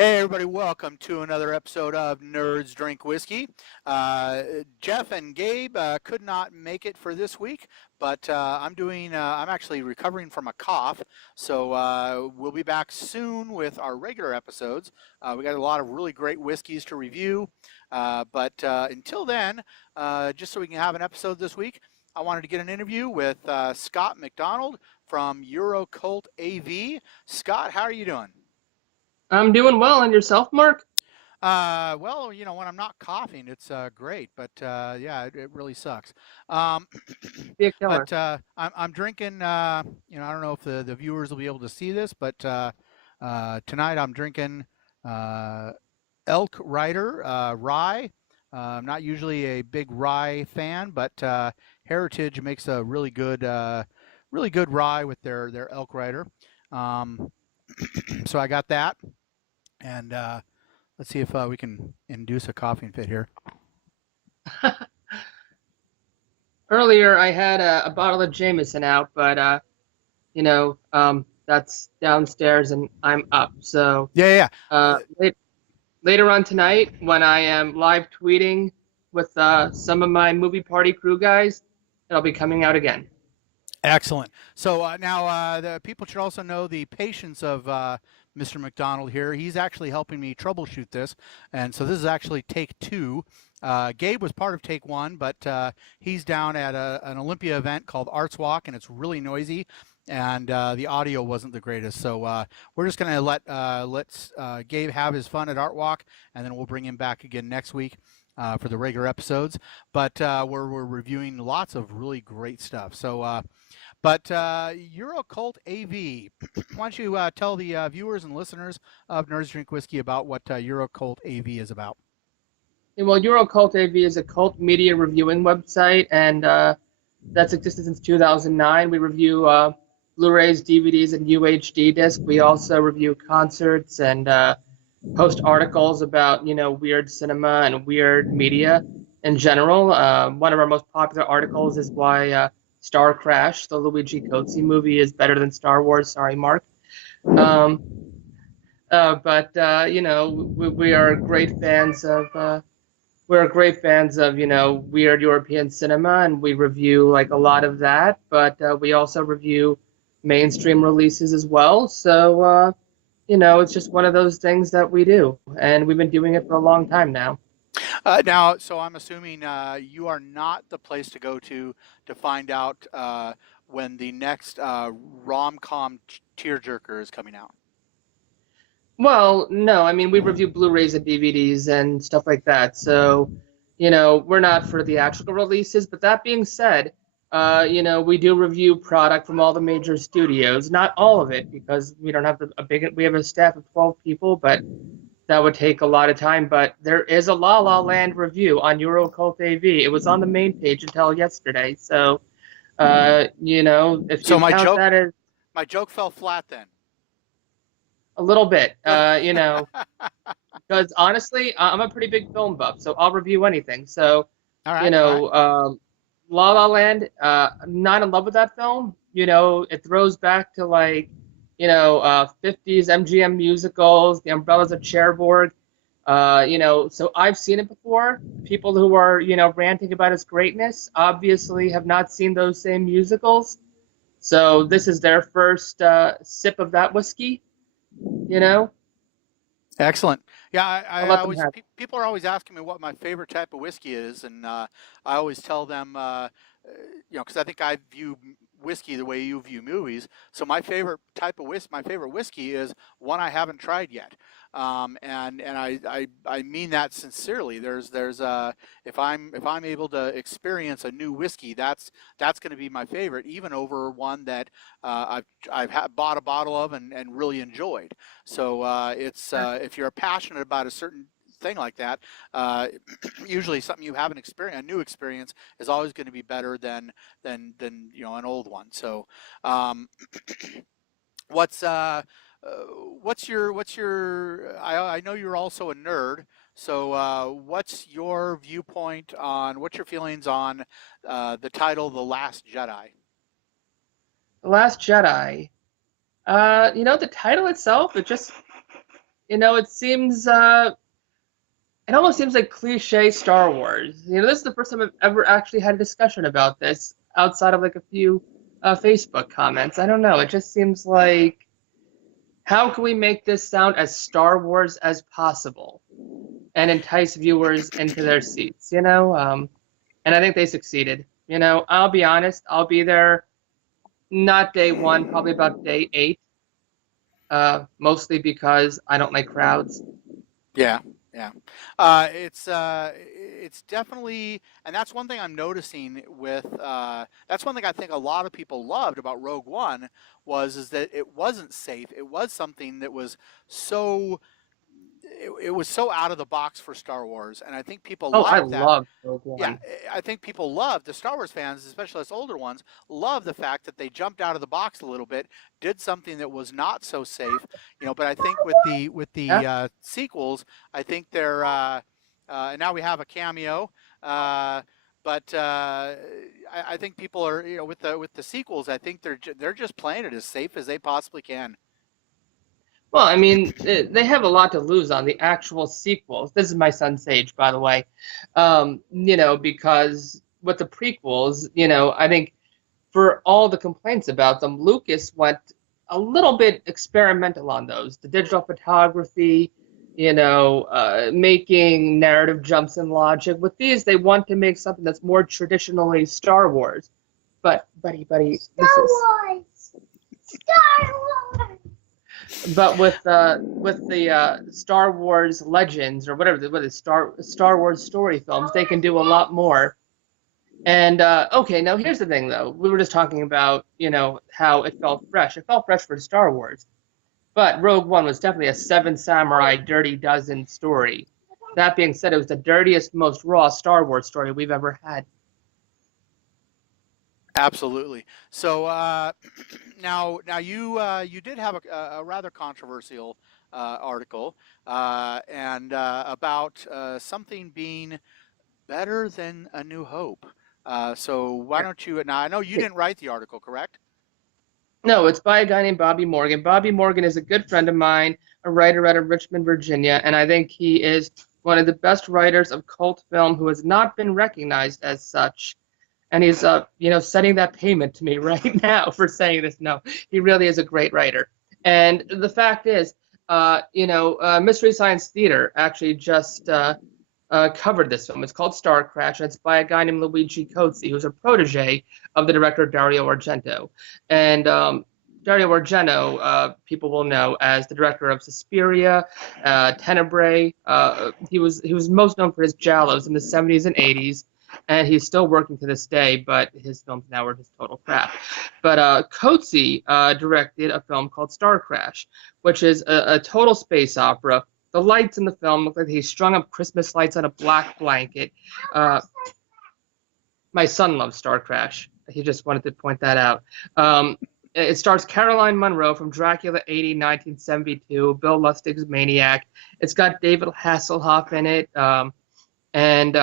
Hey everybody, welcome to another episode of Nerds Drink Whiskey. Jeff and Gabe could not make it for this week, but I'm actually recovering from a cough, so we'll be back soon with our regular episodes. We got a lot of really great whiskeys to review, but until then, just so we can have an episode this week, I wanted to get an interview with Scott MacDonald from Eurocult AV. Scott, how are you doing? I'm doing well, and yourself, Mark? Well, when I'm not coughing, it's great, but yeah, it really sucks. Um, Be a killer. but I'm drinking. I don't know if the viewers will be able to see this, but tonight I'm drinking uh, Elk Writer Rye. I'm not usually a big rye fan, but Heritage makes a really good rye with their Elk Writer. Um, so I got that, and let's see if we can induce a coughing fit here. Earlier, I had a bottle of Jameson out, but that's downstairs, and I'm up. So Yeah, yeah. later on tonight, when I am live tweeting with some of my movie party crew guys, it'll be coming out again. Excellent. So now the people should also know the patience of Mr. MacDonald here. He's actually helping me troubleshoot this, and so this is actually take two. Gabe was part of take one, but he's down at an Olympia event called Arts Walk, and it's really noisy, and the audio wasn't the greatest. So we're just going to let Gabe have his fun at Art Walk, and then we'll bring him back again next week. For the regular episodes, but we're reviewing lots of really great stuff. So, Eurocult AV, why don't you tell the viewers and listeners of Nerds Drink Whiskey about what Eurocult AV is about? Yeah, well, Eurocult AV is a cult media reviewing website, and that's existed since 2009. We review Blu-rays, DVDs, and UHD disc. We also review concerts and post articles about weird cinema and weird media in general. One of our most popular articles is why Starcraft, the Luigi Cozzi movie, is better than Star Wars. Sorry, Mark. Um, we are great fans of weird European cinema, and we review like a lot of that. But we also review mainstream releases as well. So. It's just one of those things that we do, and we've been doing it for a long time now. Now, so I'm assuming you are not the place to go to find out when the next rom-com tearjerker is coming out. Well, no, I mean, we review Blu-rays and DVDs and stuff like that, so, we're not for theatrical releases, but that being said, we do review product from all the major studios, not all of it, because we don't have we have a staff of 12 people, but that would take a lot of time. But there is a La La Land review on Eurocult AV. It was on the main page until yesterday. So, if you So count that as my joke fell flat then. a little bit, because honestly, I'm a pretty big film buff, so I'll review anything. So, All right. All right. La La Land, I'm not in love with that film. It throws back to 50s MGM musicals, The Umbrellas of Cherbourg. So I've seen it before. People who are, ranting about its greatness obviously have not seen those same musicals. So this is their first sip of that whiskey, Excellent. Yeah, I'll I let them always have people are always asking me what my favorite type of whiskey is, and I always tell them, because I think I view whiskey the way you view movies. So my favorite type of my favorite whiskey is one I haven't tried yet, and I mean that sincerely. There's if I'm able to experience a new whiskey, that's going to be my favorite, even over one that bought a bottle of and really enjoyed. So it's it. if you're passionate about a certain thing like that, usually something you haven't experienced, a new experience, is always going to be better than an old one. So, what's what's your I know you're also a nerd. So, what's your viewpoint on what's your feelings on the title The Last Jedi? The Last Jedi. The title itself, it seems it almost seems like cliche Star Wars. This is the first time I've ever actually had a discussion about this outside of like a few Facebook comments. I don't know. It just seems like, how can we make this sound as Star Wars as possible and entice viewers into their seats? And I think they succeeded. I'll be honest. I'll be there not day one, probably about day 8. Mostly because I don't like crowds. Yeah, yeah. It's definitely, and that's one thing I'm noticing with. That's one thing I think a lot of people loved about Rogue One is that it wasn't safe. It was something that was so. It was so out of the box for Star Wars, and I think people Oh, I liked that. love Rogue Yeah, One. I think people love the Star Wars fans, especially us older ones, love the fact that they jumped out of the box a little bit, did something that was not so safe, But I think with the Yeah. sequels, I think they're and now we have a cameo, but I think people are with the sequels, I think they're just playing it as safe as they possibly can. Well, I mean, they have a lot to lose on the actual sequels. This is my son Sage, by the way. Because with the prequels, I think for all the complaints about them, Lucas went a little bit experimental on those. The digital photography, making narrative jumps in logic. With these, they want to make something that's more traditionally Star Wars. But, buddy, Star Wars! Star Wars! But with the Star Wars Legends or whatever the Star Wars story films, they can do a lot more. And okay, now here's the thing though. We were just talking about how it felt fresh. It felt fresh for Star Wars, but Rogue One was definitely a Seven Samurai Dirty Dozen story. That being said, it was the dirtiest, most raw Star Wars story we've ever had. Absolutely. So now you did have a rather controversial article and about something being better than A New Hope. So why don't you? Now I know you didn't write the article, correct? No, it's by a guy named Bobby Morgan. Bobby Morgan is a good friend of mine, a writer out of Richmond, Virginia, and I think he is one of the best writers of cult film who has not been recognized as such. And he's sending that payment to me right now for saying this. No, he really is a great writer. And the fact is, Mystery Science Theater actually just covered this film. It's called Starcraft, and it's by a guy named Luigi Cozzi, who's a protege of the director Dario Argento. And Dario Argento, people will know as the director of Suspiria, Tenebrae. He was most known for his giallos in the 70s and 80s. And he's still working to this day, but his films now are just total crap. But Cozzi directed a film called Star Crash, which is a total space opera. The lights in the film look like he strung up Christmas lights on a black blanket. My son loves Star Crash. He just wanted to point that out. It stars Caroline Munro from Dracula 80, 1972, Bill Lustig's Maniac. It's got David Hasselhoff in it. And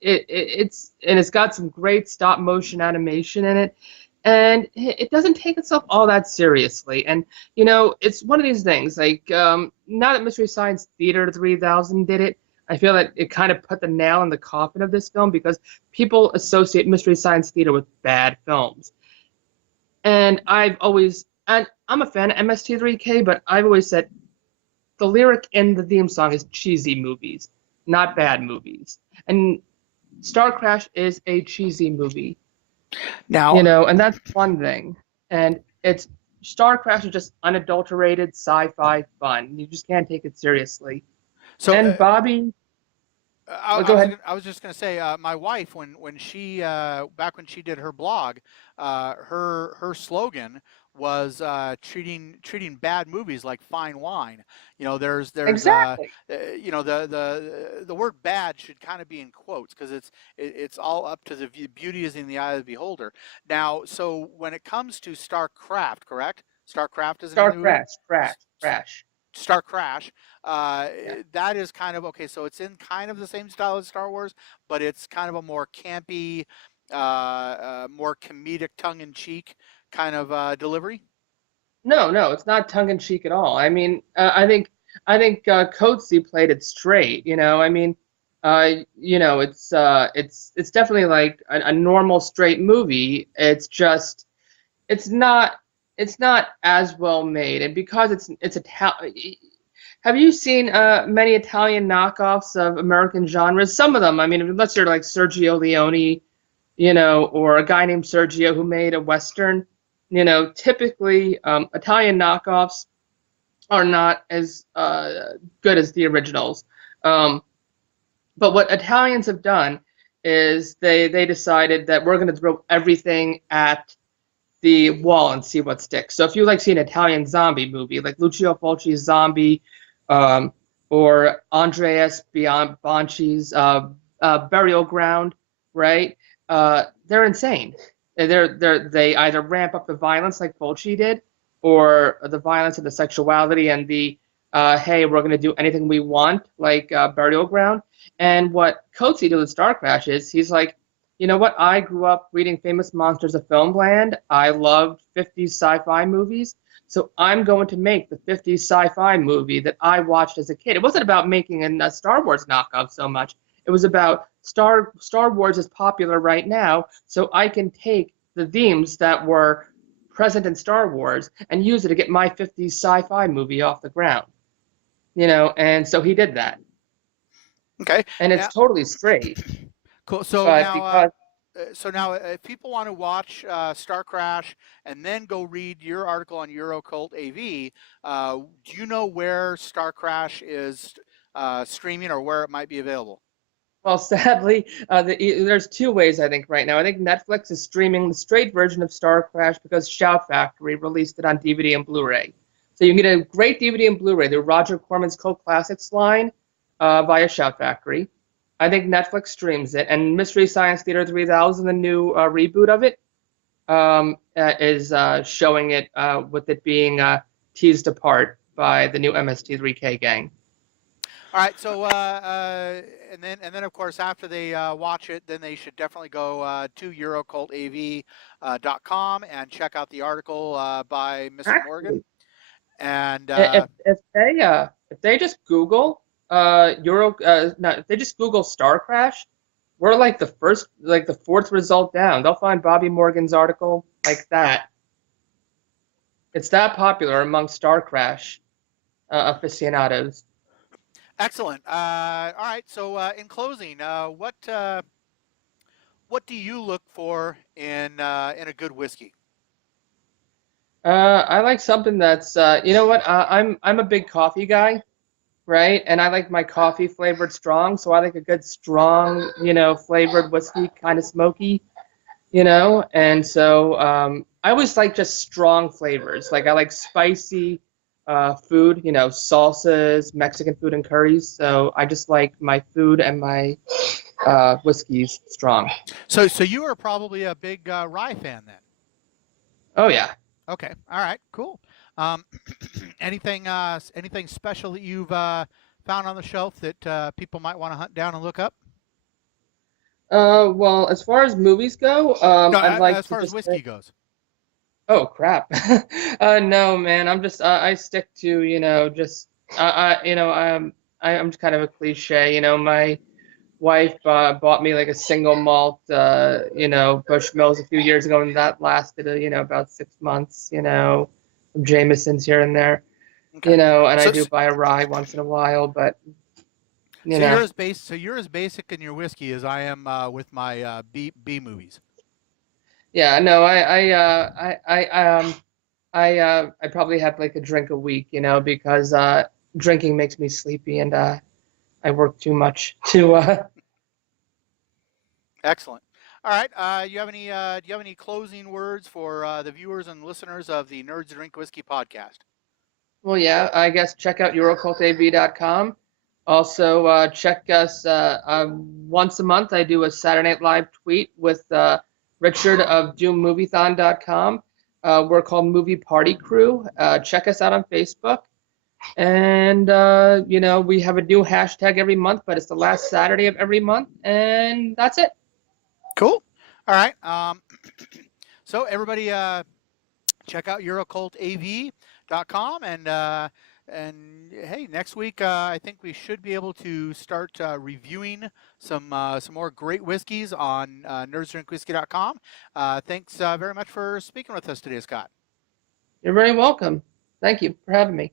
it's got some great stop motion animation in it, and it doesn't take itself all that seriously. And it's one of these things like now that Mystery Science Theater 3000 did it, I feel that it kind of put the nail in the coffin of this film because people associate Mystery Science Theater with bad films. And I'm a fan of MST3K, but I've always said the lyric in the theme song is cheesy movies, not bad movies. And Star Crash is a cheesy movie. Now, And that's one thing. And Star Crash is just unadulterated sci-fi fun. You just can't take it seriously. so And Bobby, go ahead. I was just going to say, my wife, when she back when she did her blog, her slogan was treating bad movies like fine wine. There's Exactly. the word bad should kind of be in quotes because it's all up to the beauty is in the eye of the beholder. Now, so when it comes to Starcraft, correct? Starcraft is Star a new Crash. Star Crash. Yeah. That is kind of okay. So it's in kind of the same style as Star Wars, but it's kind of a more campy, more comedic, tongue-in-cheek kind of delivery. No, it's not tongue-in-cheek at all. I mean, I think I think Coetzee played it straight. I mean, it's definitely like a normal straight movie. It's just it's not it's not as well made, and because it's Italian. Have you seen many Italian knockoffs of American genres? Some of them, I mean, unless you're like Sergio Leone, or a guy named Sergio who made a Western, typically Italian knockoffs are not as good as the originals. But what Italians have done is they decided that we're going to throw everything at the wall and see what sticks. So if you like see an Italian zombie movie, like Lucio Fulci's Zombie, or Andreas Bonci's Burial Ground, right? They're insane. They either ramp up the violence like Fulci did, or the violence and the sexuality and the hey, we're going to do anything we want, like Burial Ground. And what Coetzee did with Starcraft is he's like, you know what? I grew up reading Famous Monsters of Filmland. I loved 50s sci-fi movies. So I'm going to make the 50s sci-fi movie that I watched as a kid. It wasn't about making a Star Wars knockoff so much. It was about Star Wars is popular right now, so I can take the themes that were present in Star Wars and use it to get my 50s sci-fi movie off the ground. And so he did that. Okay. And it's totally straight. Cool. So now, if people want to watch Star Crash and then go read your article on Eurocult AV, do you know where Star Crash is streaming or where it might be available? Well, sadly, there's two ways I think right now. I think Netflix is streaming the straight version of Star Crash because Shout Factory released it on DVD and Blu-ray. So you can get a great DVD and Blu-ray, the Roger Corman's Cult Classics line, via Shout Factory. I think Netflix streams it, and Mystery Science Theater 3000, the new reboot of it, is showing it with it being teased apart by the new MST3K gang. All right, so and then of course after they watch it, then they should definitely go to EurocultAV.com and check out the article by Mr. Morgan. And if they just Google if they just Google Star Crash, we're like the fourth result down. They'll find Bobby Morgan's article like that. It's that popular among Star Crash aficionados. Excellent. All right. So in closing, what do you look for in a good whiskey? I like something that's I'm a big coffee guy, right? And I like my coffee flavored strong, so I like a good strong, flavored whiskey, kind of smoky, And so I always like just strong flavors. Like I like spicy food, salsas, Mexican food, and curries. So I just like my food and my whiskeys strong. So you are probably a big rye fan then? Oh yeah. Okay. All right. Cool. Anything special that you've found on the shelf that people might want to hunt down and look up? Well, as far as movies go, No, I'd like as far as whiskey goes. Oh crap! No, man. I'm just I stick to I'm kind of a cliche. My wife bought me like a single malt Bushmills a few years ago, and that lasted about 6 months. Some Jamesons here and there. Okay. And I do buy a rye once in a while, but you're as basic in your whiskey as I am with my B movies. Yeah, no, I probably have like a drink a week, because drinking makes me sleepy and I work too much to. Excellent. All right. Do you have any closing words for the viewers and listeners of the Nerds Drink Whiskey podcast? Well, yeah, I guess check out EurocultAV.com. Also, check us once a month. I do a Saturday Night Live tweet with Richard of DoomMovieThon.com. We're called Movie Party Crew. Check us out on Facebook. And, we have a new hashtag every month, but it's the last Saturday of every month. And that's it. Cool. All right. So everybody check out EurocultAV.com and And hey, next week I think we should be able to start reviewing some more great whiskeys on nerdsdrinkwhiskey.com. Thanks very much for speaking with us today, Scott. You're very welcome. Thank you for having me.